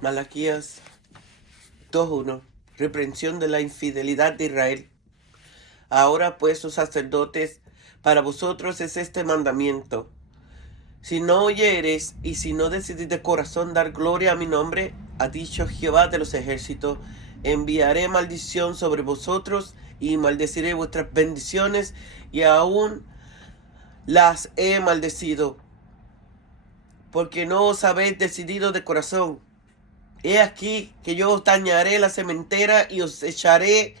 Malaquías 2:1. Reprensión de la infidelidad de Israel. Ahora pues, los sacerdotes, para vosotros es este mandamiento: si no oyereis y si no decidís de corazón dar gloria a mi nombre, ha dicho Jehová de los ejércitos, enviaré maldición sobre vosotros y maldeciré vuestras bendiciones, y aún las he maldecido, porque no os habéis decidido de corazón. He aquí que yo os dañaré la sementera y os echaré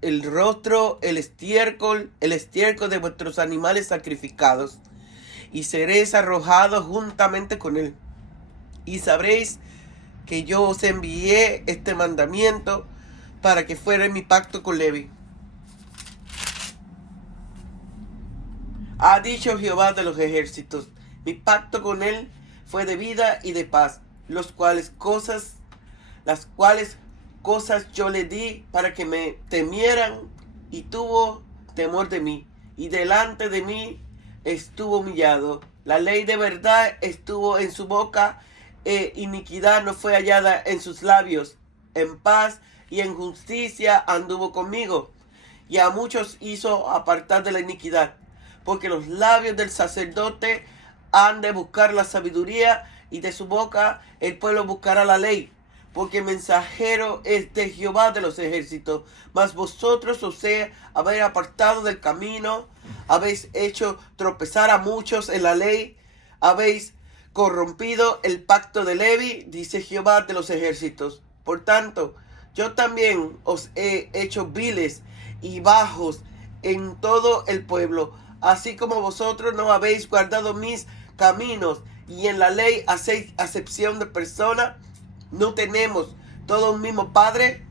el rostro, el estiércol de vuestros animales sacrificados, y seréis arrojados juntamente con él. Y sabréis que yo os envié este mandamiento para que fuera mi pacto con Levi. Ha dicho Jehová de los ejércitos: mi pacto con él fue de vida y de paz, las cuales cosas yo le di para que me temieran, y tuvo temor de mí, y delante de mí estuvo humillado. La ley de verdad estuvo en su boca, iniquidad no fue hallada en sus labios. En paz y en justicia anduvo conmigo, y a muchos hizo apartar de la iniquidad, porque los labios del sacerdote han de buscar la sabiduría, y de su boca el pueblo buscará la ley, porque mensajero es de Jehová de los ejércitos. Mas vosotros os habéis apartado del camino, habéis hecho tropezar a muchos en la ley, habéis corrompido el pacto de Levi, dice Jehová de los ejércitos. Por tanto, yo también os he hecho viles y bajos en todo el pueblo, así como vosotros no habéis guardado mis caminos, y en la ley hacéis acepción de persona. ¿No tenemos todo un mismo Padre?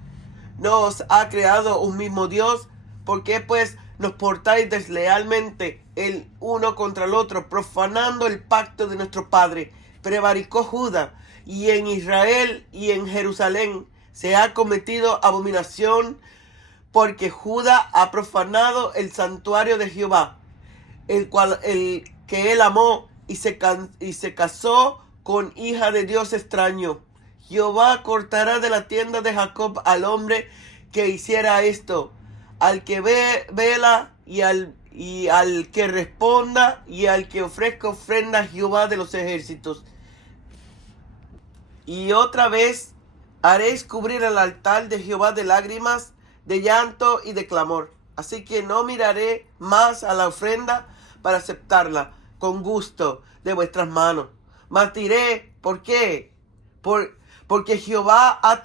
¿No os ha creado un mismo Dios? ¿Por qué pues nos portáis deslealmente el uno contra el otro, profanando el pacto de nuestro Padre? Prevaricó Judá, y en Israel y en Jerusalén se ha cometido abominación, porque Judá ha profanado el santuario de Jehová, el que él amó, y se casó con hija de Dios extraño. Jehová cortará de la tienda de Jacob al hombre que hiciera esto, al que vela y al que responda, y al que ofrezca ofrenda a Jehová de los ejércitos. Y otra vez haréis cubrir el altar de Jehová de lágrimas, de llanto y de clamor. Así que no miraré más a la ofrenda para aceptarla con gusto de vuestras manos. Mas diré: ¿por qué? Porque Jehová ha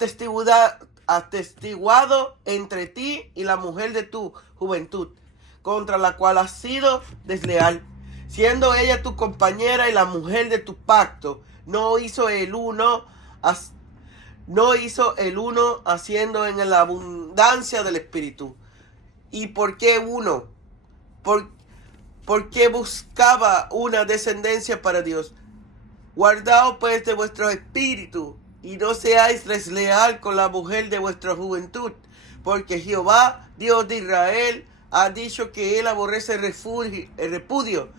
atestiguado entre ti y la mujer de tu juventud, contra la cual has sido desleal, siendo ella tu compañera y la mujer de tu pacto. No hizo el uno haciendo en la abundancia del espíritu. ¿Y por qué uno? Porque buscaba una descendencia para Dios. Guardaos pues de vuestro espíritu, y no seáis desleal con la mujer de vuestra juventud, porque Jehová, Dios de Israel, ha dicho que él aborrece el repudio,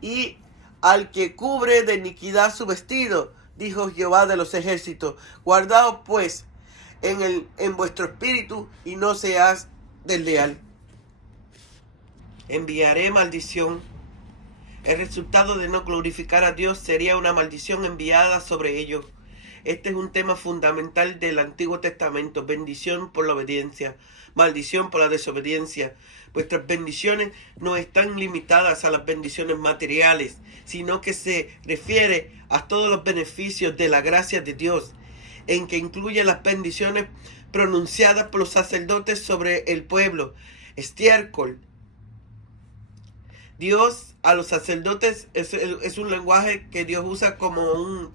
y al que cubre de iniquidad su vestido, dijo Jehová de los ejércitos. Guardaos pues en vuestro espíritu, y no seas desleal. Enviaré maldición. El resultado de no glorificar a Dios sería una maldición enviada sobre ellos. Este es un tema fundamental del Antiguo Testamento: bendición por la obediencia, maldición por la desobediencia. Vuestras bendiciones no están limitadas a las bendiciones materiales, sino que se refiere a todos los beneficios de la gracia de Dios, en que incluye las bendiciones pronunciadas por los sacerdotes sobre el pueblo. Estiércol. Dios a los sacerdotes es un lenguaje que Dios usa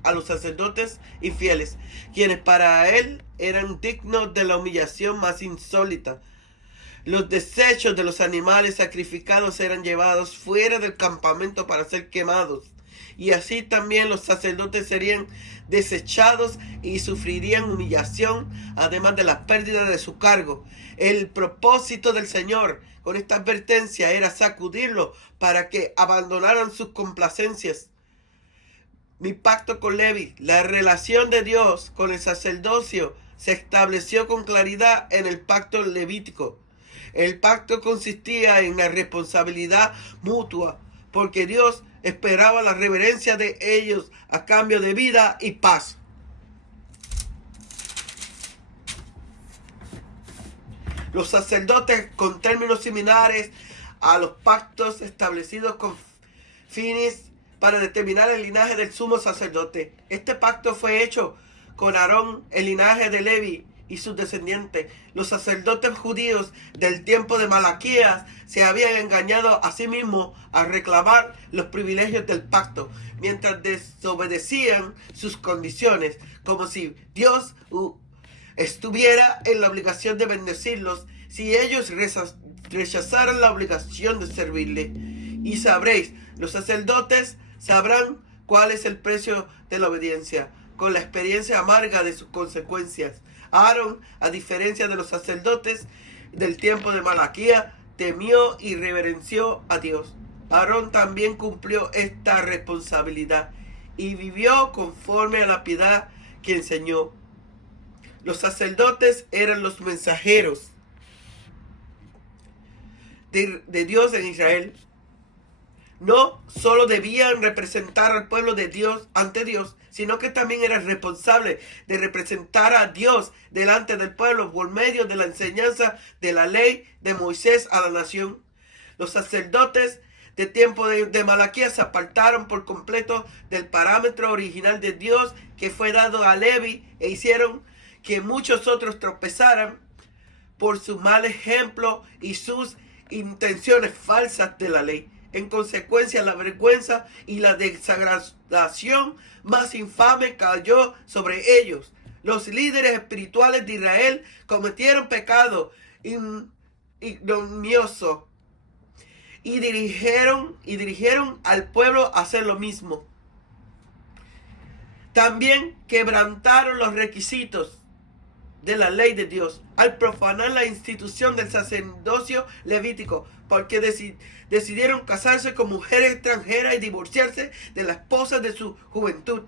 a los sacerdotes infieles, quienes para él eran dignos de la humillación más insólita. Los desechos de los animales sacrificados eran llevados fuera del campamento para ser quemados, y así también los sacerdotes serían desechados y sufrirían humillación, además de las pérdidas de su cargo. El propósito del Señor con esta advertencia era sacudirlos para que abandonaran sus complacencias. mi pacto con Levi. La relación de Dios con el sacerdocio se estableció con claridad en el pacto levítico. El pacto consistía en la responsabilidad mutua, porque Dios esperaba la reverencia de ellos a cambio de vida y paz. Los sacerdotes, con términos similares a los pactos establecidos con fines para determinar el linaje del sumo sacerdote. Este pacto fue hecho con Aarón, el linaje de Levi y sus descendientes. Los sacerdotes judíos del tiempo de Malaquías se habían engañado a sí mismos al reclamar los privilegios del pacto, mientras desobedecían sus condiciones, como si Dios estuviera en la obligación de bendecirlos si ellos rechazaran la obligación de servirle. Y sabréis, los sacerdotes sabrán cuál es el precio de la obediencia, con la experiencia amarga de sus consecuencias. Aarón, a diferencia de los sacerdotes del tiempo de Malaquías, temió y reverenció a Dios. Aarón también cumplió esta responsabilidad y vivió conforme a la piedad que enseñó. Los sacerdotes eran los mensajeros de Dios en Israel. No solo debían representar al pueblo de Dios ante Dios, sino que también eran responsables de representar a Dios delante del pueblo por medio de la enseñanza de la ley de Moisés a la nación. Los sacerdotes de tiempo de Malaquías se apartaron por completo del parámetro original de Dios que fue dado a Levi e hicieron que muchos otros tropezaran por su mal ejemplo y sus intenciones falsas de la ley. En consecuencia, la vergüenza y la desagradación más infame cayó sobre ellos. Los líderes espirituales de Israel cometieron pecado ignominioso y dirigieron al pueblo a hacer lo mismo. También quebrantaron los requisitos de la ley de Dios al profanar la institución del sacerdocio levítico, porque decidieron casarse con mujeres extranjeras y divorciarse de la esposa de su juventud.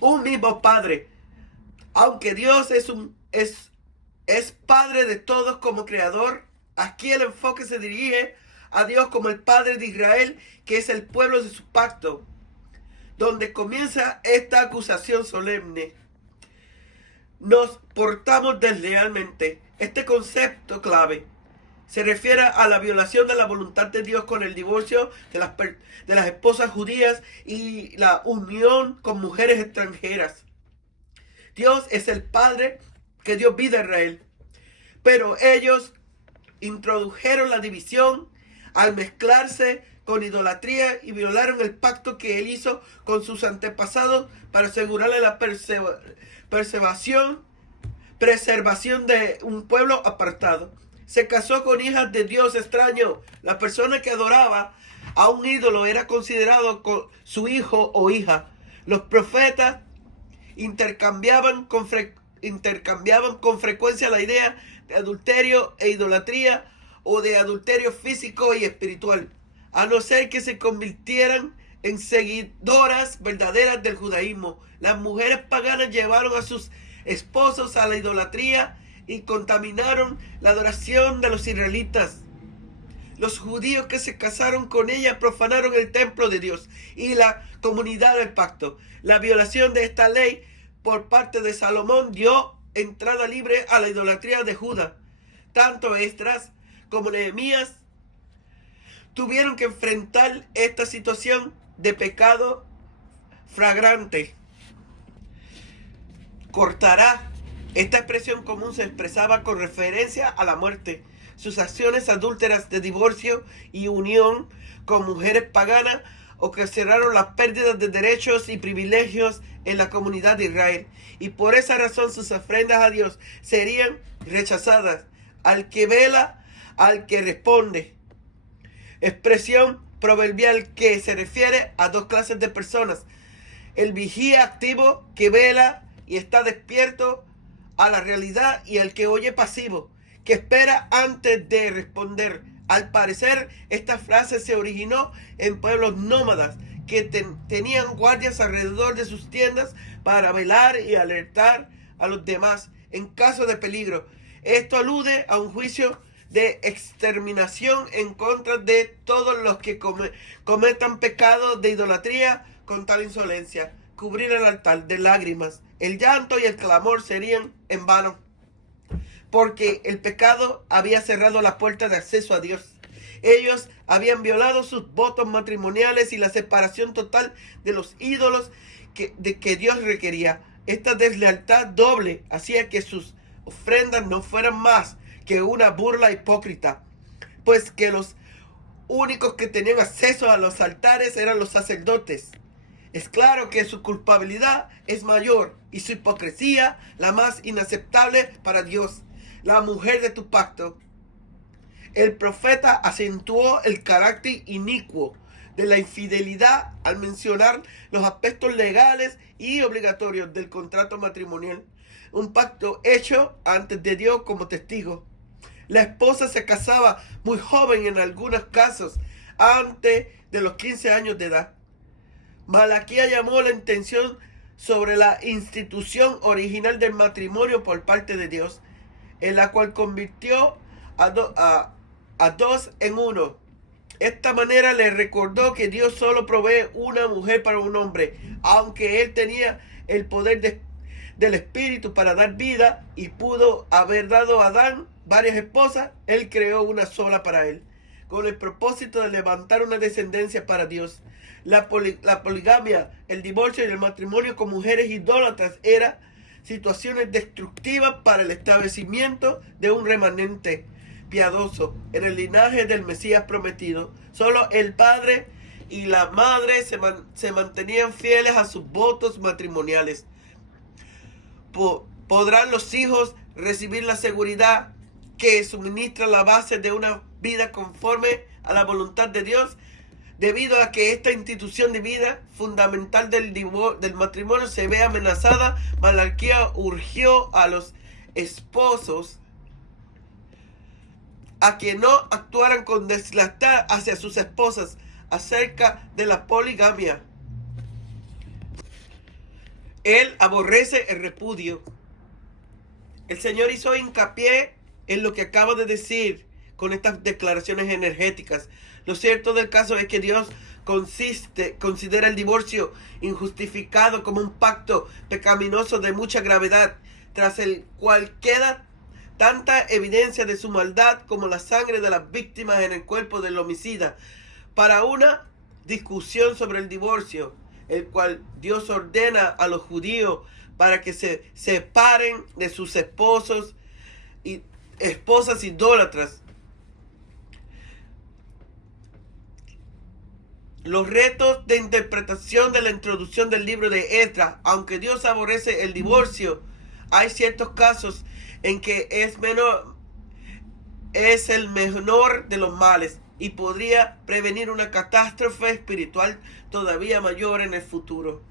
Un mismo Padre, aunque Dios es Padre de todos como Creador, aquí el enfoque se dirige a Dios como el Padre de Israel, que es el pueblo de su pacto, donde comienza esta acusación solemne. Nos portamos deslealmente. Este concepto clave se refiere a la violación de la voluntad de Dios con el divorcio de las esposas judías y la unión con mujeres extranjeras. Dios es el Padre que dio vida a Israel, pero ellos introdujeron la división al mezclarse con idolatría y violaron el pacto que Él hizo con sus antepasados para asegurarle la preservación de un pueblo apartado. Se casó con hijas de Dios extraño. La persona que adoraba a un ídolo era considerado su hijo o hija. Los profetas intercambiaban con frecuencia la idea de adulterio e idolatría o de adulterio físico y espiritual, a no ser que se convirtieran en seguidoras verdaderas del judaísmo. Las mujeres paganas llevaron a sus esposos a la idolatría y contaminaron la adoración de los israelitas. Los judíos que se casaron con ella profanaron el templo de Dios y la comunidad del pacto. La violación de esta ley por parte de Salomón dio entrada libre a la idolatría de Judá. Tanto Esdras como Nehemías tuvieron que enfrentar esta situación de pecado flagrante. Cortará. Esta expresión común se expresaba con referencia a la muerte. Sus acciones adúlteras de divorcio y unión con mujeres paganas ocasionaron las pérdidas de derechos y privilegios en la comunidad de Israel. Y por esa razón sus ofrendas a Dios serían rechazadas. Al que vela, al que responde. Expresión proverbial que se refiere a dos clases de personas. El vigía activo que vela y está despierto a la realidad, y el que oye pasivo, que espera antes de responder. Al parecer, esta frase se originó en pueblos nómadas que tenían guardias alrededor de sus tiendas para velar y alertar a los demás en caso de peligro. Esto alude a un juicio de exterminación en contra de todos los que cometan pecado de idolatría con tal insolencia. Cubrir el altar de lágrimas. El llanto y el clamor serían en vano, porque el pecado había cerrado la puerta de acceso a Dios. Ellos habían violado sus votos matrimoniales y la separación total de los ídolos que Dios requería. Esta deslealtad doble hacía que sus ofrendas no fueran más que una burla hipócrita, pues que los únicos que tenían acceso a los altares eran los sacerdotes. Es claro que su culpabilidad es mayor y su hipocresía la más inaceptable para Dios, la mujer de tu pacto. El profeta acentuó el carácter inicuo de la infidelidad al mencionar los aspectos legales y obligatorios del contrato matrimonial, un pacto hecho antes de Dios como testigo. La esposa se casaba muy joven en algunos casos, antes de los 15 años de edad. Malaquías llamó la atención sobre la institución original del matrimonio por parte de Dios, en la cual convirtió a dos en uno. Esta manera le recordó que Dios solo provee una mujer para un hombre, aunque él tenía el poder del Espíritu para dar vida y pudo haber dado a Adán varias esposas. Él creó una sola para él, con el propósito de levantar una descendencia para Dios. La poligamia, el divorcio y el matrimonio con mujeres idólatras eran situaciones destructivas para el establecimiento de un remanente piadoso en el linaje del Mesías prometido. Solo el padre y la madre se mantenían fieles a sus votos matrimoniales. ¿Podrán los hijos recibir la seguridad que suministra la base de una vida conforme a la voluntad de Dios? Debido a que esta institución de vida fundamental del matrimonio se ve amenazada, Malaquías urgió a los esposos a que no actuaran con deslealtad hacia sus esposas acerca de la poligamia. Él aborrece el repudio. El Señor hizo hincapié en lo que acabo de decir con estas declaraciones energéticas. Lo cierto del caso es que Dios considera el divorcio injustificado como un pacto pecaminoso de mucha gravedad, tras el cual queda tanta evidencia de su maldad como la sangre de las víctimas en el cuerpo del homicida. Para una discusión sobre el divorcio, el cual Dios ordena a los judíos para que se separen de sus esposos y esposas idólatras. Los retos de interpretación de la introducción del libro de Esdras. Aunque Dios aborrece el divorcio, hay ciertos casos en que es el menor de los males y podría prevenir una catástrofe espiritual todavía mayor en el futuro.